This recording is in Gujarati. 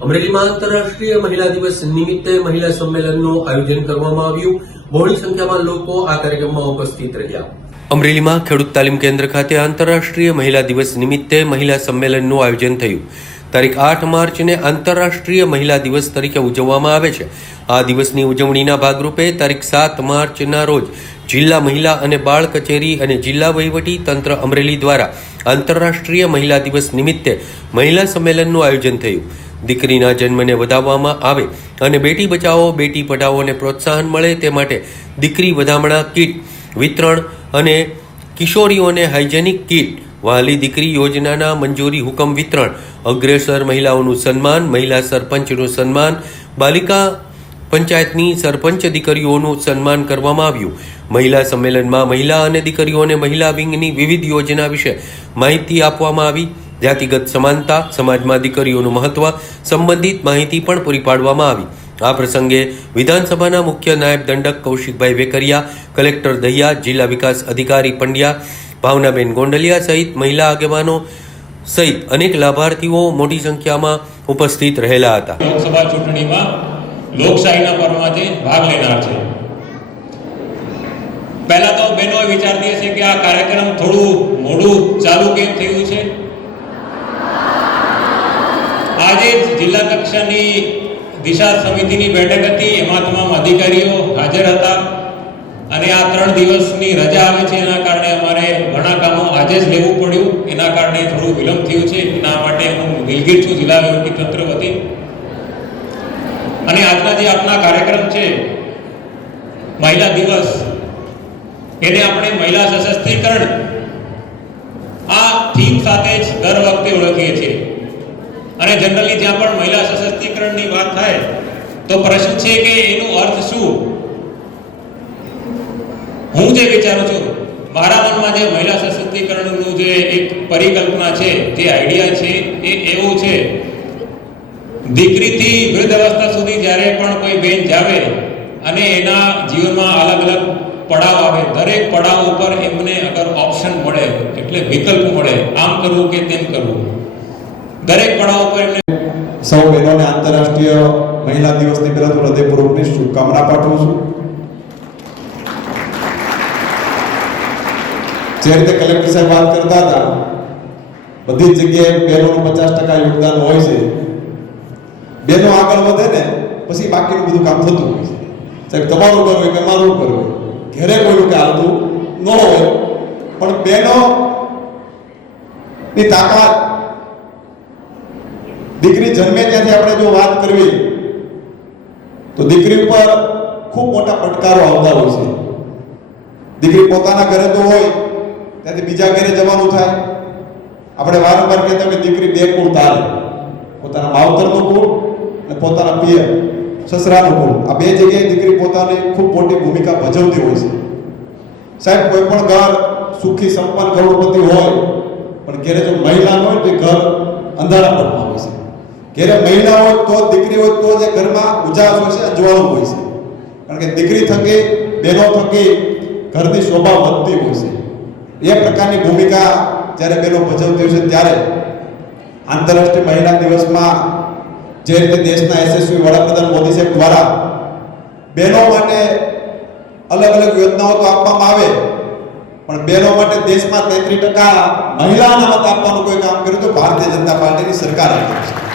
અમરેલીમાં આંતરરાષ્ટ્રીય મહિલા દિવસ નિમિત્તે મહિલા સંમેલનનું આયોજન કરવામાં આવ્યું. બહોળી સંખ્યામાં લોકો આ કાર્યક્રમમાં ઉપસ્થિત રહ્યા. અમરેલીમાં ખેડૂત તાલીમ કેન્દ્ર ખાતે આંતરરાષ્ટ્રીય મહિલા દિવસ નિમિત્તે મહિલા સંમેલનનું આયોજન થયું. તારીખ આઠ માર્ચને આંતરરાષ્ટ્રીય મહિલા દિવસ તરીકે ઉજવવામાં આવે છે. આ દિવસની ઉજવણીના ભાગરૂપે તારીખ સાત માર્ચના રોજ જિલ્લા મહિલા અને બાળ કચેરી અને જિલ્લા વહીવટી તંત્ર અમરેલી દ્વારા આંતરરાષ્ટ્રીય મહિલા દિવસ નિમિત્તે મહિલા સંમેલનનું આયોજન થયું. દીકરીના જન્મને વધાવવામાં આવે અને બેટી બચાવો, બેટી પઢાવોને પ્રોત્સાહન મળે તે માટે દીકરી વધામણા કીટ વિતરણ અને કિશોરીઓને હાઇજેનિક કીટ વહાલી દીકરી યોજનાના મંજૂરી હુકમ વિતરણ, અગ્રેસર મહિલાઓનું સન્માન, મહિલા સરપંચનું સન્માન, બાલિકા પંચાયતની સરપંચ દીકરીઓનું સન્માન કરવામાં આવ્યું. મહિલા સંમેલનમાં મહિલા અને દીકરીઓને મહિલા વિંગની વિવિધ યોજના વિશે માહિતી આપવામાં આવી. જાતિગત સમાનતા, સમાજમાં દીકરીઓનું મહત્વ સંબંધિત માહિતી પણ પૂરી પાડવામાં આવી. આ પ્રસંગે વિધાનસભાના મુખ્ય નાયબ દંડક કૌશિકભાઈ વેકરિયા, કલેક્ટર દહિયા, જિલ્લા વિકાસ અધિકારી પંડ્યા, ભાવનાબેન ગોંડલિયા સહિત મહિલા આગેવાનો સહિત અનેક લાભાર્થીઓ મોટી સંખ્યામાં ઉપસ્થિત રહેલા હતા. લોકસભા ચૂંટણીમાં લોકશાહીના પર્વમાંથી ભાગ લેનાર છે. પહેલા તો બહેનો વિચારતી હશે કે આ કાર્યક્રમ થોડું મોડું ચાલુ કેમ થયું છે? આજે જિલ્લા કક્ષાની દિશા સમિતિની બેઠક હતી, એમાં તમામ અધિકારીઓ હાજર હતા. અને આ ત્રણ દિવસની રજા આવે છે, એના કારણે અમારે ઘણા કામો આજે જ લેવું પડ્યું. એના કારણે થોડું વિલંબ થયું છે. એના માટે હું દિલગીર છું, જિલ્લા વહીવટી તંત્ર વતી. અને આજના જે આપણા કાર્યક્રમ છે, મહિલા દિવસ, એને આપણે મહિલા સશક્તિકરણ, આ થીમ સાથે જ દર વખતે ઓળખીએ છીએ. અને જનરલી જ્યાં પણ મહિલા સશક્તિકરણની વાત થાય, તો પ્રશ્ન છે કે એનો અર્થ શું? હું જે વિચારું છું, મારા મનમાં જે મહિલા સશક્તિકરણનું જે એક પરિકલ્પના છે, જે આઈડિયા છે, એ એવો છે, દીકરીથી વૃદ્ધ અવસ્થા સુધી જ્યારે પણ કોઈ બેન જાવે અને એના જીવનમાં અલગ અલગ પડાવ આવે, દરેક પડાવ ઉપર એમને અગર ઓપ્શન મળે, એટલે વિકલ્પ મળે, આમ કરવું કે તેમ કરવું. દરેક પડાવ પર એમને સૌ બહેનોને આંતરરાષ્ટ્રીય મહિલા દિવસની પહેલા તો હૃદયપૂર્વકની શુભકામના પાઠવું છું. જે રીતે કલેક્ટર સાહેબ વાત કરતા હતા, બધી જ જગ્યાએ બહેનોનું પચાસ ટકા યોગદાન હોય છે. બહેનો આગળ વધે ને, પછી બાકીનું બધું કામ થતું હોય છે. સાહેબ, તમારું કરવું કે મારું કરવું ઘરે કોઈનું કે હાલતું ન હોય, પણ બહેનો ની તાકાત દીકરી જન્મે ત્યાંથી આપણે જો વાત કરવી, તો દીકરી ઉપર ખૂબ મોટા પડકારો આવતા હોય છે. દીકરી પોતાના ઘરે તો હોય, ત્યાંથી બીજા ઘરે જવાનું થાય. આપણે વારંવાર કહેતા કે દીકરી બે કુળ તારે. પોતાના માવતરનું કુળ અને પોતાના પિયર, સસરાનું કુળ. આ બે જગ્યાએ દીકરી પોતાની ખૂબ મોટી ભૂમિકા ભજવતી હોય છે. સાહેબ, કોઈ પણ ઘર સુખી, સંપન્ન કરોડપતિ હોય, પણ ઘરે જો મહિલા હોય તો ઘર અંધારા છે ઘરે મહિલા હોય તો, દીકરી હોય તો જે ઘરમાં ઉજાસ હોય છે અજવાળું હોય છે. કારણ કે દીકરી થકી, બહેનો થકી ઘરની શોભા વધતી હોય છે. એ પ્રકારની ભૂમિકા જ્યારે બહેનો ભજવતી હોય છે, ત્યારે આંતરરાષ્ટ્રીય મહિલા દિવસમાં જે રીતે દેશના યશસ્વી વડાપ્રધાન મોદી સાહેબ દ્વારા બહેનો માટે અલગ અલગ યોજનાઓ તો આપવામાં આવે, પણ બહેનો માટે દેશમાં તેત્રીસ ટકા મહિલા અનામત આપવાનું કોઈ કામ કર્યું તો ભારતીય જનતા પાર્ટીની સરકાર આપી છે.